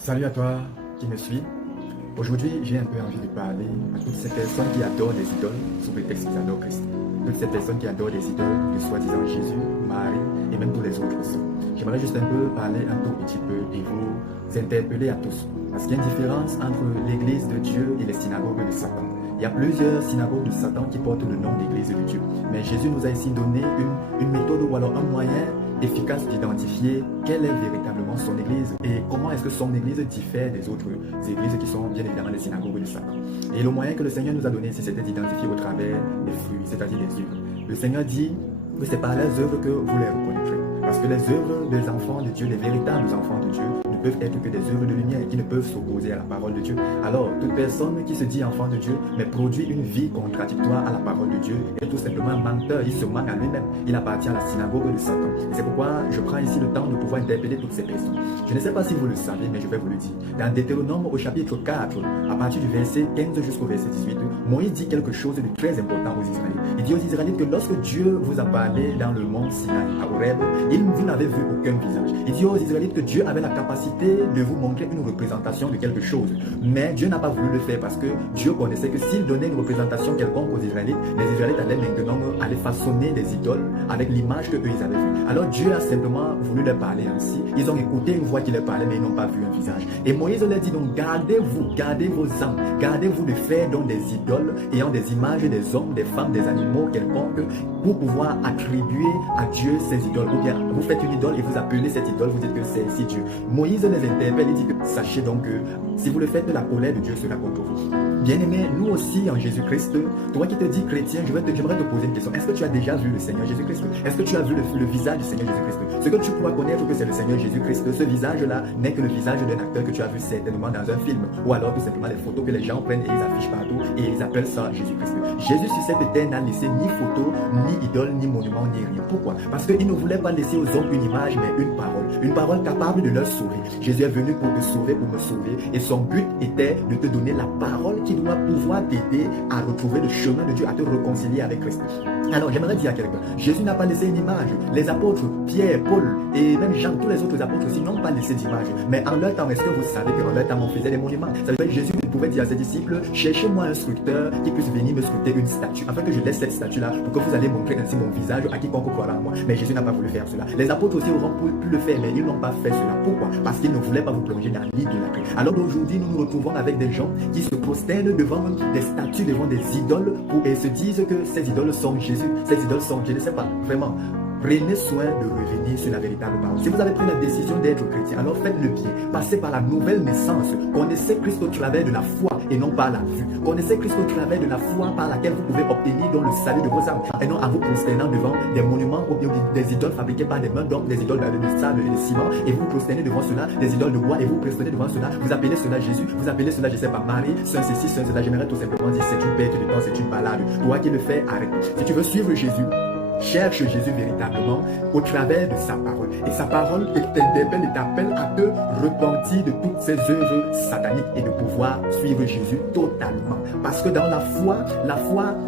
Salut à toi qui me suis. Aujourd'hui, j'ai un peu envie de parler à toutes ces personnes qui adorent des idoles sous prétexte qu'ils adorent Christ. Toutes ces personnes qui adorent des idoles de soi-disant Jésus, Marie et même tous les autres aussi. J'aimerais juste un peu parler un tout petit peu et vous interpeller à tous. Parce qu'il y a une différence entre l'église de Dieu et les synagogues de Satan. Il y a plusieurs synagogues de Satan qui portent le nom d'église de Dieu. Mais Jésus nous a ici donné une méthode ou alors un moyen efficace d'identifier quelle est véritablement son église et comment est-ce que son église diffère des autres églises qui sont bien évidemment les synagogues de Satan. Et le moyen que le Seigneur nous a donné ici, c'était d'identifier au travers des fruits, c'est-à-dire des œuvres. Le Seigneur dit que c'est par les œuvres que vous les reconnaîtrez. Parce que les œuvres des enfants de Dieu, les véritables enfants de Dieu, ne peuvent être que des œuvres de lumière qui ne peuvent s'opposer à la parole de Dieu. Alors, toute personne qui se dit enfant de Dieu, mais produit une vie contradictoire à la parole de Dieu, est tout simplement un menteur. Il se ment à lui-même. Il appartient à la synagogue de Satan. Et c'est pourquoi je prends ici le temps de pouvoir interpeller toutes ces personnes. Je ne sais pas si vous le savez, mais je vais vous le dire. Dans Deutéronome, au chapitre 4, à partir du verset 15 jusqu'au verset 18, Moïse dit quelque chose de très important aux Israélites. Il dit aux Israélites que lorsque Dieu vous a parlé dans le mont Sinaï, à Horeb, vous n'avez vu aucun visage. Il dit aux Israélites que Dieu avait la capacité de vous montrer une représentation de quelque chose. Mais Dieu n'a pas voulu le faire parce que Dieu connaissait que s'il donnait une représentation quelconque aux Israélites, les Israélites allaient maintenant aller façonner des idoles avec l'image qu'eux ils avaient vue. Alors Dieu a simplement voulu leur parler ainsi. Ils ont écouté une voix qui leur parlait mais ils n'ont pas vu un visage. Et Moïse leur dit donc gardez-vous, gardez vos âmes, gardez-vous de faire donc des idoles ayant des images des hommes, des femmes, des animaux quelconques pour pouvoir attribuer à Dieu ces idoles. Ou bien vous faites une idole et vous appelez cette idole, vous dites que c'est ici Dieu. Moïse les interpelle, il dit que sachez donc que si vous le faites, la colère de Dieu sera contre vous. Bien-aimé, nous aussi en Jésus-Christ, toi qui te dis chrétien, j'aimerais te poser une question. Est-ce que tu as déjà vu le Seigneur Jésus-Christ? Est-ce que tu as vu le visage du Seigneur Jésus-Christ? Ce que tu pourras connaître que c'est le Seigneur Jésus-Christ, ce visage-là n'est que le visage d'un acteur que tu as vu certainement dans un film, ou alors tout simplement les photos que les gens prennent et ils affichent partout et ils appellent ça Jésus-Christ. Jésus sur cette terre n'a laissé ni photo, ni idole, ni monument, ni rien. Pourquoi? Parce qu'il ne voulait pas laisser aux hommes une image, mais une parole capable de leur sauver. Jésus est venu pour te sauver, pour me sauver, et son but était de te donner la parole qui doit pouvoir t'aider à retrouver le chemin de Dieu, à te réconcilier avec Christ. Alors j'aimerais dire à quelqu'un, Jésus n'a pas laissé une image. Les apôtres, Pierre, Paul et même Jean, tous les autres apôtres aussi n'ont pas laissé d'image. Mais en leur temps, est-ce que vous savez qu'en leur temps on faisait des monuments? Ça veut dire que Jésus pouvait dire à ses disciples, cherchez-moi un sculpteur qui puisse venir me sculpter une statue, afin que je laisse cette statue-là pour que vous allez montrer ainsi mon visage à quiconque croira en moi. Mais Jésus n'a pas voulu faire cela. Les apôtres aussi auront pu le faire, mais ils n'ont pas fait cela. Pourquoi? Parce qu'ils ne voulaient pas vous plonger dans l'idolâtrie. Alors aujourd'hui, nous nous retrouvons avec des gens qui se prosternent devant des statues, devant des idoles, et se disent que ces idoles sont Jésus, ces idoles sont, je ne sais pas, vraiment. Prenez soin de revenir sur la véritable parole. Si vous avez pris la décision d'être chrétien, alors faites-le bien. Passez par la nouvelle naissance. Connaissez Christ au travers de la foi et non par la vue. Connaissez Christ au travers de la foi par laquelle vous pouvez obtenir donc le salut de vos âmes. Et non à vous prosternant devant des monuments ou des idoles fabriquées par des mains d'hommes, des idoles de sable et de ciment. Et vous prosternez devant cela, des idoles de bois, et vous prosternez devant cela. Vous appelez cela Jésus, vous appelez cela, je sais pas, Marie, Saint ceci, Saint cela. J'aimerais tout simplement dire c'est une perte de temps, c'est une balade. Toi qui le fais, arrête. Si tu veux suivre Jésus, cherche Jésus véritablement au travers de sa parole. Et sa parole t'interpelle et t'appelle à te repentir de toutes ces œuvres sataniques et de pouvoir suivre Jésus totalement. Parce que dans la foi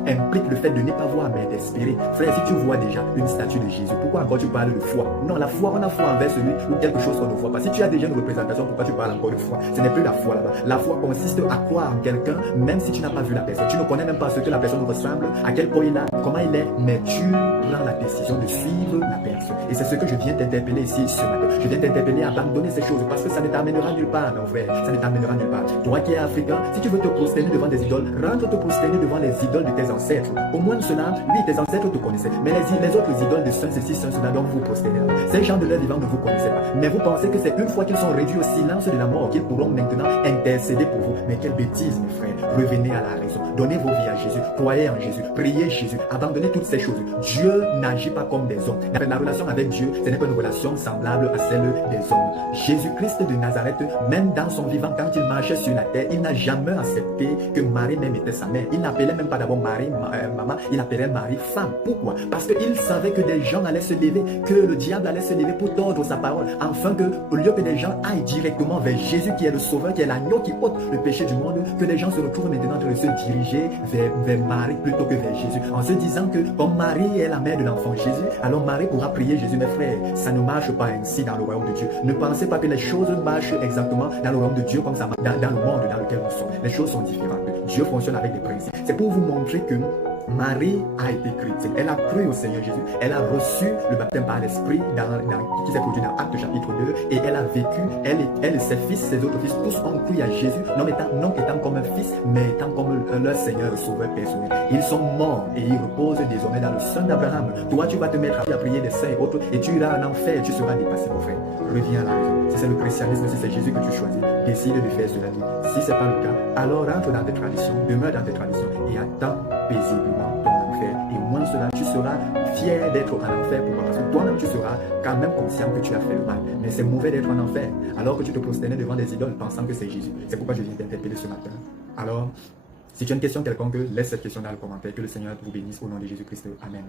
implique le fait de ne pas voir mais d'espérer. Frère, si tu vois déjà une statue de Jésus, pourquoi encore tu parles de foi? Non, la foi, on a foi envers celui ou quelque chose qu'on ne voit pas. Si tu as déjà une représentation, pourquoi tu parles encore de foi? Ce n'est plus la foi là-bas. La foi consiste à croire en quelqu'un, même si tu n'as pas vu la personne. Tu ne connais même pas ce que la personne ressemble, à quel point il a, comment il est, mais tu prends la décision de suivre la personne. Et c'est ce que je viens t'interpeller ici ce matin. Je viens t'interpeller à abandonner ces choses parce que ça ne t'amènera nulle part, mon frère. Ça ne t'amènera nulle part. Toi qui es africain, si tu veux te prosterner devant des idoles, rentre te prosterner devant les idoles de tes ancêtres. Au moins cela, oui, tes ancêtres te connaissaient. Mais les autres idoles de saints, ceci, saints, cela, dont vous prosternez. Ces gens de leur vivant ne vous connaissaient pas. Mais vous pensez que c'est une fois qu'ils sont réduits au silence de la mort qu'ils pourront maintenant intercéder pour vous. Mais quelle bêtise, mes frères. Revenez à la raison. Donnez vos vies à Jésus. Croyez en Jésus. Priez Jésus. Abandonnez toutes ces choses. Dieu n'agit pas comme des hommes. La relation avec Dieu, ce n'est pas une relation semblable à celle des hommes. Jésus-Christ de Nazareth, même dans son vivant, quand il marchait sur la terre, il n'a jamais accepté que Marie même était sa mère. Il n'appelait même pas d'abord Marie maman, il appelait Marie femme. Pourquoi? Parce qu'il savait que des gens allaient se lever, que le diable allait se lever pour tordre sa parole, afin que, au lieu que des gens aillent directement vers Jésus qui est le sauveur, qui est l'agneau qui ôte le péché du monde, que les gens se retrouvent maintenant en train de se diriger vers Marie plutôt que vers Jésus, en se disant que comme Marie est la mère de l'enfant Jésus, alors Marie pourra prier Jésus. Mes frères, ça ça ne marche pas ainsi dans le royaume de Dieu. Ne pensez pas que les choses marchent exactement dans le royaume de Dieu comme ça marche dans le monde dans lequel nous sommes. Les choses sont différentes. Dieu fonctionne avec des principes. C'est pour vous montrer que Marie a été chrétienne. Elle a cru au Seigneur Jésus. Elle a reçu le baptême par l'Esprit qui s'est produit dans Actes chapitre 2. Et elle a vécu, elle et ses fils, ses autres fils, tous ont cru à Jésus, non étant comme un fils, mais étant comme leur Seigneur et Sauveur personnel. Ils sont morts et ils reposent désormais dans le sein d'Abraham. Toi, tu vas te mettre à prier des saints et autres et tu iras en enfer et tu seras dépassé, mon frère. Reviens à la raison. Si c'est le christianisme, si c'est Jésus que tu choisis, décide de faire cela. Si ce n'est pas le cas, alors rentre dans tes traditions, demeure dans tes traditions et attends paisiblement ton enfer. Et au moins cela, tu seras fier d'être en enfer. Pourquoi? Parce que toi-même, tu seras quand même conscient que tu as fait le mal. Mais c'est mauvais d'être en enfer, alors que tu te prosternais devant des idoles pensant que c'est Jésus. C'est pourquoi je viens t'interpeller ce matin. Alors, si tu as une question quelconque, laisse cette question dans le commentaire. Que le Seigneur vous bénisse au nom de Jésus-Christ. Amen.